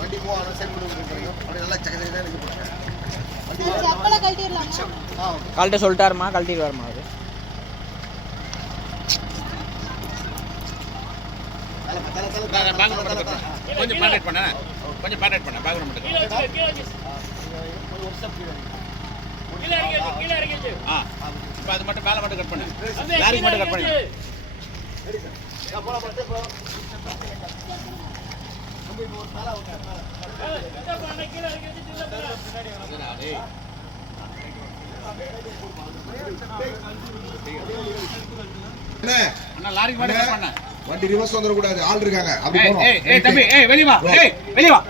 வண்டி போவாங்க செட் பண்ணி அப்படி நல்லா சக்கரை கழட்ட சொல்லிட்டாருமா, கழட்டிட்டு வரமா அது. கொஞ்சம் பேண்டேட் பண்ண, கொஞ்சம் பேண்டேட் பண்ண, பேக் மட்டும். இப்போ அது மட்டும் மேலே மட்டும் கட் பண்ணு, லாரி மட்டும் கட் பண்ணு. வண்டி ரிவர்ஸ் வந்துட கூடாது, ஆள் இருக்காங்க. அப்படி ஏய் தம்பி, ஏய் வெளிய வா, ஏய் வெளிய வா,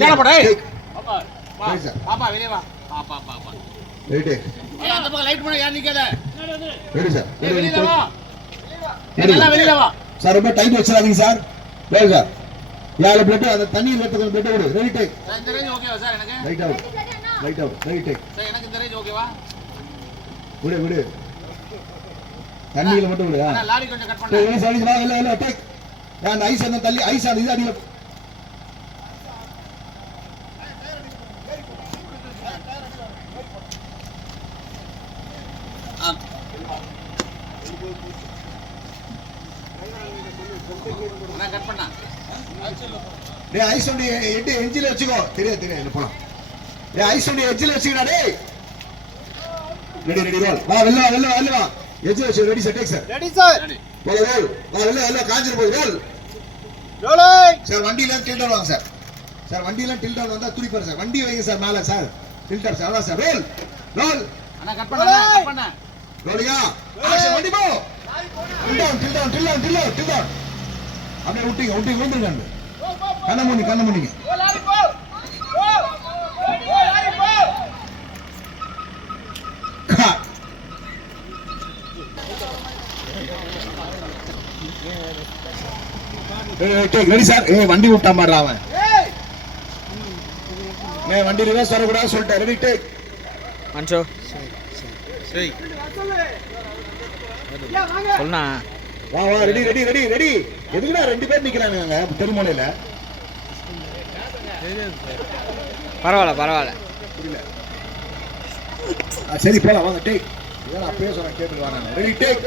சேல போடு. ஏய் பாப்பா வா, பாப்பா வெளிய வா, பாப்பா பாப்பா ரைட். ஏய் அந்த பக்கம் லைட் பண்ண, யார் நிக்காத. ரெடி சார், ஏய் வெளிய வா, எல்லாம் வெளிய வா சார். ரொம்ப டைட் வச்சிராதீங்க சார். வேற சார் யால பிளட் அந்த தண்ணியில் வெட்டது பிளட் விடு. Ready take. இந்த ரேஞ்ச் ஓகேவா சார்? எனக்கு right out, right out, ready take sir. எனக்கு இந்த ரேஞ்ச் ஓகேவா? விடு விடு, தண்ணியில மட்டும் விடு. அண்ணா லாரி கொஞ்சம் கட் பண்ணு. சரி சரி வா, இல்ல இல்ல டேக். அந்த ஐஸ் அந்த தள்ளி, ஐஸ் அந்த இது அடியில. அண்ணா கட் பண்ணா. டேய் ஐஸ் ஒண்டி எட்டு எஞ்சில வச்சுக்கோ. தெரியாது தெரியாது போலாம். டேய் ஐஸ் ஒண்டி எஞ்சில வச்சுக்கடா டேய். Ready ready roll. வா வெல்ல வெல்ல வெல்ல வா. எஞ்சில வச்சு ready sir. Take sir. Ready sir. போல ரோல். வா வெல்ல வெல்ல காஞ்சிர போய் ரோல். ரோலிங். சார் வண்டில டில்ட் டவுன் வாங்க சார். சார் வண்டில டில்ட் டவுன் வந்தா துடி பாரு சார். வண்டி வைங்க சார் மேல சார். Filter sir. அவ்வளவு சார். Roll roll. அண்ணா கட் பண்ணு, கட் பண்ணு. ரோலியா. ஆக்ஷன் வண்டி போ. Tilt down tilt down tilt down tilt down tilt down. அப்படியே விட்டீங்க விட்டீங்க விட்டுருங்க. கண்ணமுனி கண்ணமுனிங்க. Ready sir. வண்டி விட்டா மாட்டா அவன். வண்டி ரிவர்ஸ் வரக்கூடாது சொல்லிட்டேன். ரெடி டேக் மன்சோ. சரி சொல்லுண்ணா. வா வா ரெடி ரெடி ரெடி ரெடி. எதுக்குடா ரெண்டு பேர் நிக்கிறானுங்க தெருமோனையில? பரவாயில்ல பரவாயில்ல. புரியல. சரி போலாம் வாங்க டேக். இதான் அப்பயே சொன்னேன் கேட்டு வாங்க. Ready take.